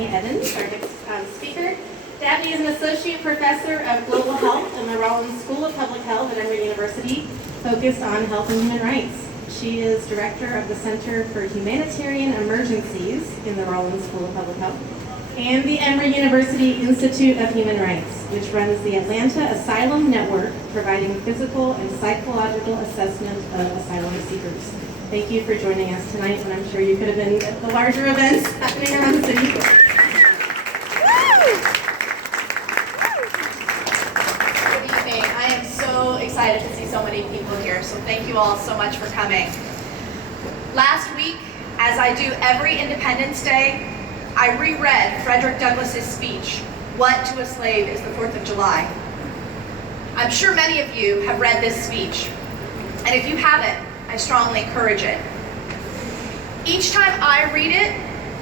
Dabney Evans, our next speaker. Dabney is an associate professor of global health in the Rollins School of Public Health at Emory University, focused on health and human rights. She is director of the Center for Humanitarian Emergencies in the Rollins School of Public Health and the Emory University Institute of Human Rights, which runs the Atlanta Asylum Network, providing physical and psychological assessment of asylum seekers. Thank you for joining us tonight, and I'm sure you could have been at the larger events happening around the city. Good evening. I am so excited to see so many people here, so thank you all so much for coming. Last week, as I do every Independence Day, I reread Frederick Douglass's speech, "What to a Slave is the 4th of July." I'm sure many of you have read this speech, and if you haven't, I strongly encourage it. Each time I read it,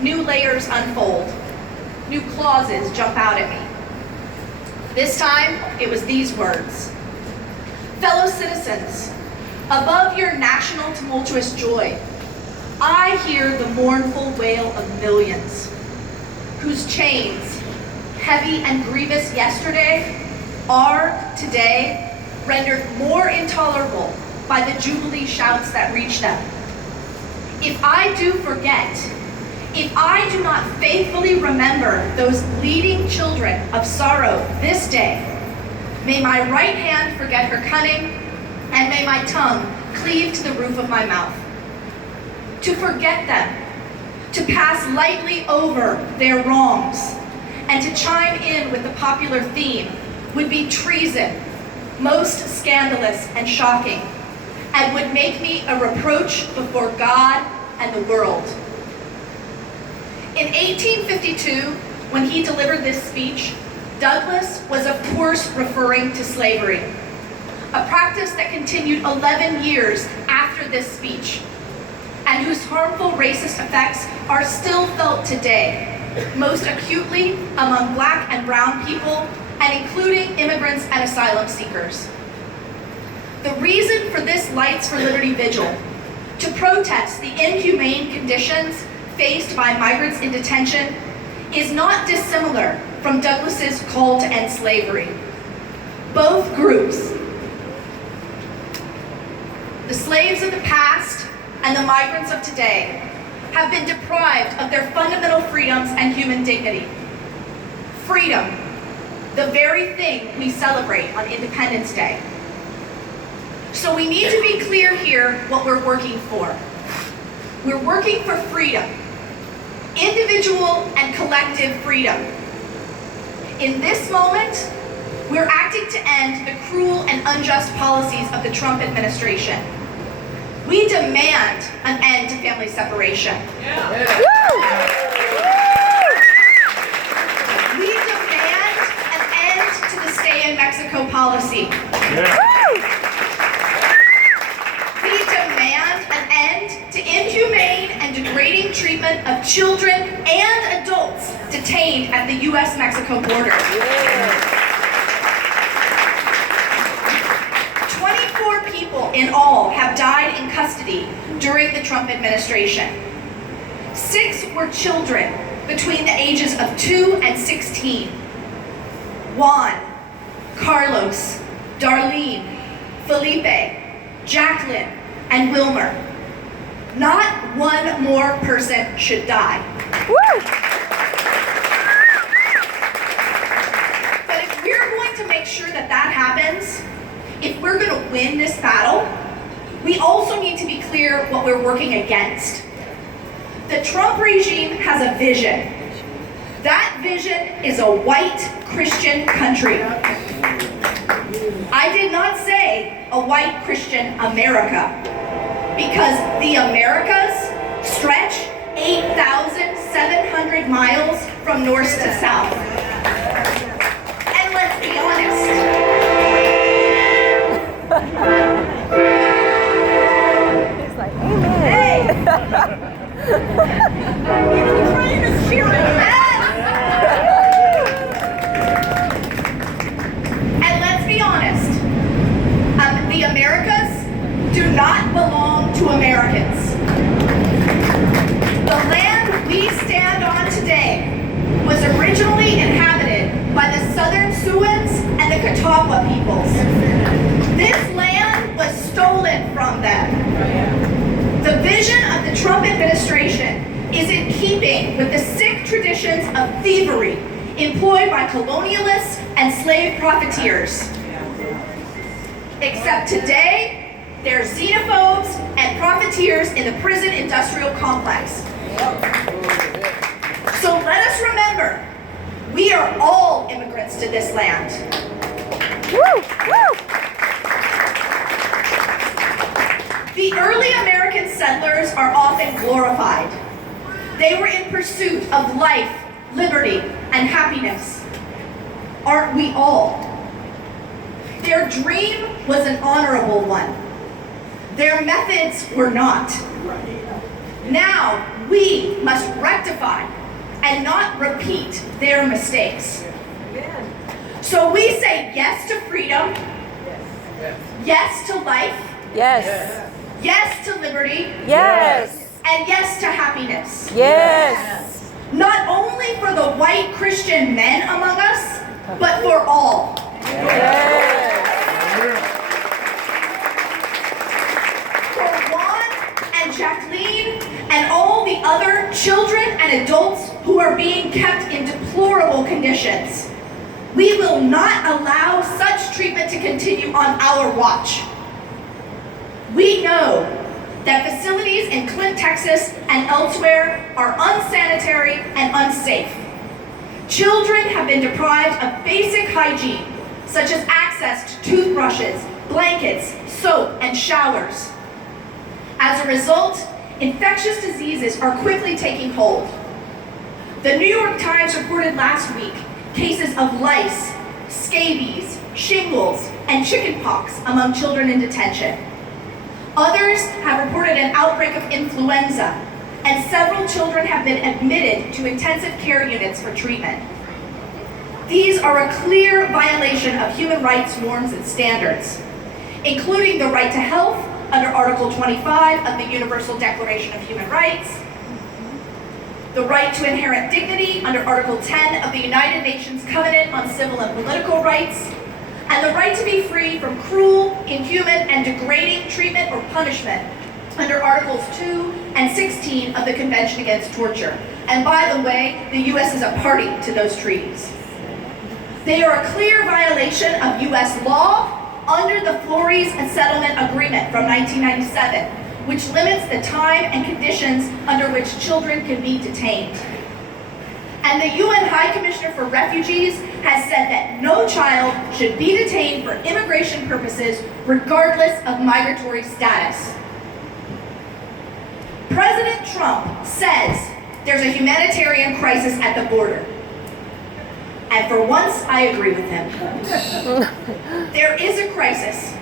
new layers unfold, new clauses jump out at me. This time, it was these words: "Fellow citizens, above your national tumultuous joy, I hear the mournful wail of millions, whose chains, heavy and grievous yesterday, are today rendered more intolerable by the jubilee shouts that reach them. If I do forget, if I do not faithfully remember those bleeding children of sorrow this day, may my right hand forget her cunning, and may my tongue cleave to the roof of my mouth. To forget them, to pass lightly over their wrongs, and to chime in with the popular theme would be treason, most scandalous and shocking, and would make me a reproach before God and the world." In 1852, when he delivered this speech, Douglass was of course referring to slavery, a practice that continued 11 years after this speech, and whose harmful racist effects are still felt today, most acutely among Black and brown people, and including immigrants and asylum seekers. The reason for this Lights for Liberty vigil, to protest the inhumane conditions faced by migrants in detention, is not dissimilar from Douglass's call to end slavery. Both groups, the slaves of the past and the migrants of today, have been deprived of their fundamental freedoms and human dignity. Freedom, the very thing we celebrate on Independence Day. So we need to be clear here what we're working for. We're working for freedom, individual and collective freedom. In this moment, we're acting to end the cruel and unjust policies of the Trump administration. We demand an end to family separation. Yeah. We demand an end to the stay in Mexico policy. Yeah. We demand an end to inhumane and degrading treatment of children and adults detained at the U.S.-Mexico border. Yeah. 24 people in all have died in custody during the Trump administration. 6 were children between the ages of 2 and 16. Juan, Carlos, Darlene, Felipe, Jacqueline, and Wilmer. Not one more person should die. Woo! But if we're going to make sure that that happens, if we're going to win this battle, we also need to be clear what we're working against. The Trump regime has a vision. That vision is a white Christian country. I did not say a white Christian America, because the Americas stretch 8,700 miles from north to south. And let's be honest, he's like, amen. Hey! you're trying to cheer him up. And let's be honest, the Americas do not belong to Americans. The land we stand on today originally inhabited by the Southern Siouans and the Catawba peoples. This land was stolen from them. The vision of the Trump administration is in keeping with the sick traditions of thievery employed by colonialists and slave profiteers. Except today, they're xenophobes and profiteers in the prison industrial complex. So let us remember, we are all immigrants to this land. The early American settlers are often glorified. They were in pursuit of life, liberty, and happiness. Aren't we all? Their dream was an honorable one. Their methods were not. Now, we must rectify and not repeat their mistakes. So we say yes to freedom, yes to life, yes to liberty, and yes to happiness. Not only for the white Christian men among us, but for all. For Juan and Jacqueline and all the other children and adults who are being kept in deplorable conditions, we will not allow such treatment to continue on our watch. We know that facilities in Clint, Texas and elsewhere are unsanitary and unsafe. Children have been deprived of basic hygiene, such as access to toothbrushes, blankets, soap, and showers. As a result, infectious diseases are quickly taking hold. The New York Times reported last week cases of lice, scabies, shingles, and chickenpox among children in detention. Others have reported an outbreak of influenza, and several children have been admitted to intensive care units for treatment. These are a clear violation of human rights norms and standards, including the right to health under Article 25 of the Universal Declaration of Human Rights, the right to inherent dignity under Article 10 of the United Nations Covenant on Civil and Political Rights, and the right to be free from cruel, inhuman, and degrading treatment or punishment under Articles 2 and 16 of the Convention Against Torture. And by the way, the U.S. is a party to those treaties. They are a clear violation of U.S. law under the Flores Settlement Agreement from 1997, which limits the time and conditions under which children can be detained. And the UN High Commissioner for Refugees has said that no child should be detained for immigration purposes regardless of migratory status. President Trump says there's a humanitarian crisis at the border. And for once, I agree with him. There is a crisis,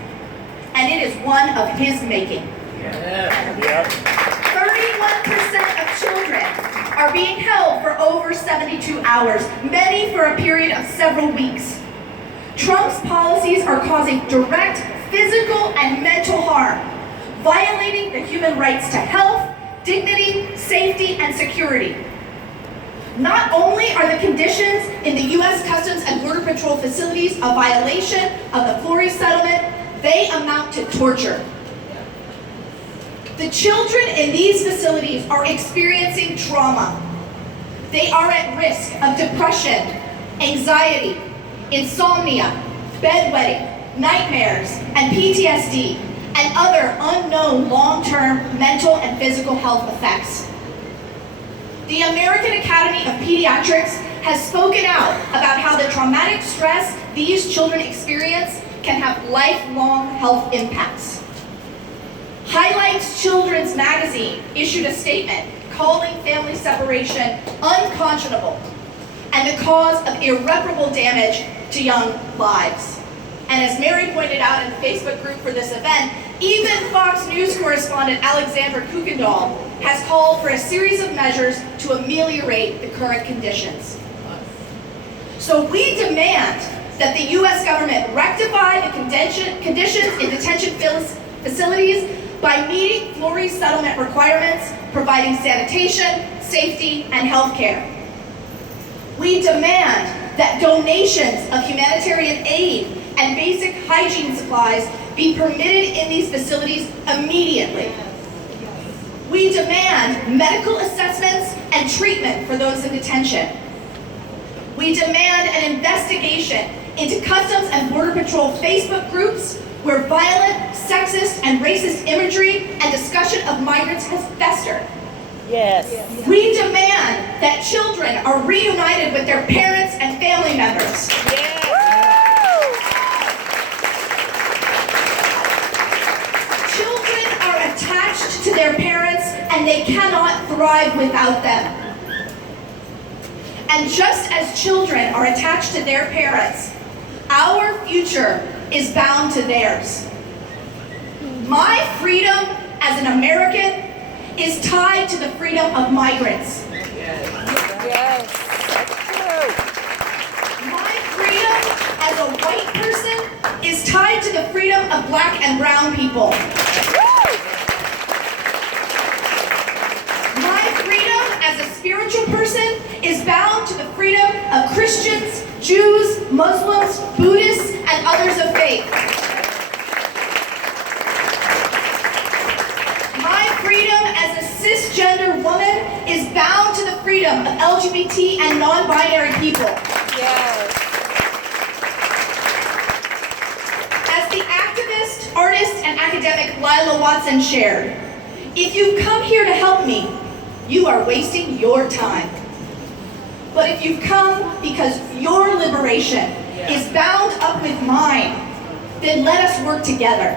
and it is one of his making. 31% of children are being held for over 72 hours, many for a period of several weeks. Trump's policies are causing direct physical and mental harm, violating the human rights to health, dignity, safety, and security. Not only are the conditions in the U.S. Customs and Border Patrol facilities a violation of the Flores settlement, they amount to torture. The children in these facilities are experiencing trauma. They are at risk of depression, anxiety, insomnia, bedwetting, nightmares, and PTSD, and other unknown long-term mental and physical health effects. The American Academy of Pediatrics has spoken out about how the traumatic stress these children experience can have lifelong health impacts. Highlights Children's Magazine issued a statement calling family separation unconscionable and the cause of irreparable damage to young lives. And as Mary pointed out in the Facebook group for this event, even Fox News correspondent Alexandra Kuykendall has called for a series of measures to ameliorate the current conditions. So we demand that the U.S. government rectify the conditions in detention facilities by meeting Flores settlement requirements, providing sanitation, safety, and health care. We demand that donations of humanitarian aid and basic hygiene supplies be permitted in these facilities immediately. We demand medical assessments and treatment for those in detention. We demand an investigation into Customs and Border Patrol Facebook groups where violent, sexist, and racist imagery and discussion of migrants has festered. Yes. We demand that children are reunited with their parents and family members. Children are attached to their parents and they cannot thrive without them. And just as children are attached to their parents, our future is bound to theirs. My freedom as an American is tied to the freedom of migrants. Yes. That's true. My freedom as a white person is tied to the freedom of black and brown people. My freedom as a spiritual person is bound to the freedom of Christians, Jews, Muslims, Buddhists, and others of faith. My freedom as a cisgender woman is bound to the freedom of LGBT and non-binary people. Yes. As the activist, artist, and academic Lila Watson shared, if you've come here to help me, you are wasting your time. But if you've come because your liberation is bound up with mine, then let us work together.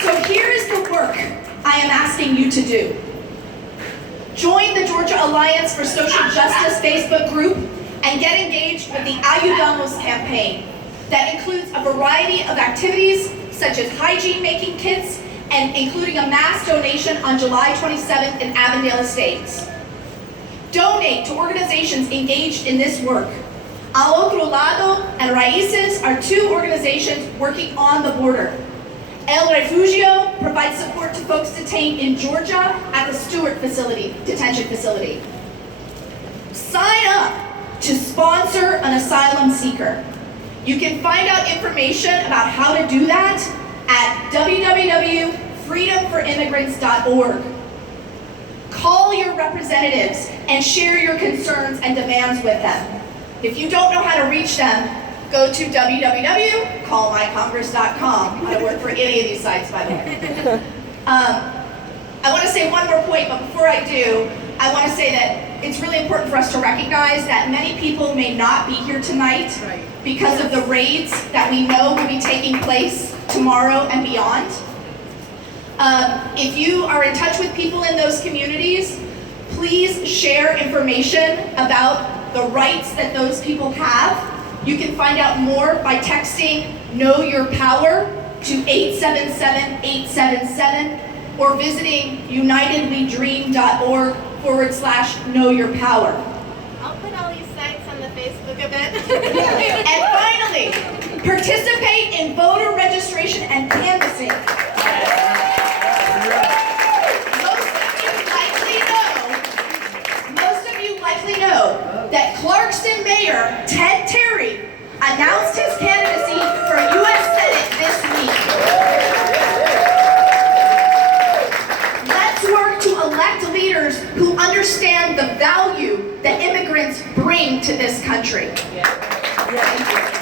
So here is the work I am asking you to do. Join the Georgia Alliance for Social Justice Facebook group and get engaged with the Ayudamos campaign that includes a variety of activities such as hygiene making kits and including a mass donation on July 27th in Avondale Estates. Donate to organizations engaged in this work. Al Otro Lado and Raíces are two organizations working on the border. El Refugio provides support to folks detained in Georgia at the Stewart detention facility. Sign up to sponsor an asylum seeker. You can find out information about how to do that at www.freedomforimmigrants.org. Call your representatives and share your concerns and demands with them. If you don't know how to reach them, go to www.callmycongress.com. I work for any of these sites, by the way. I want to say one more point, but before I do, I want to say that it's really important for us to recognize that many people may not be here tonight because of the raids that we know will be taking place tomorrow and beyond. If you are in touch with people in those communities, please share information about the rights that those people have. You can find out more by texting Know Your Power to 877-877 or visiting unitedwedream.org/Know Your Power. I'll put all these sites on the Facebook event. And finally, participate in voter registration and canvassing. Most of you likely know that Clarkston Mayor Ted Terry announced his candidacy for U.S. Senate this week. Let's work to elect leaders who understand the value that immigrants bring to this country. Thank you.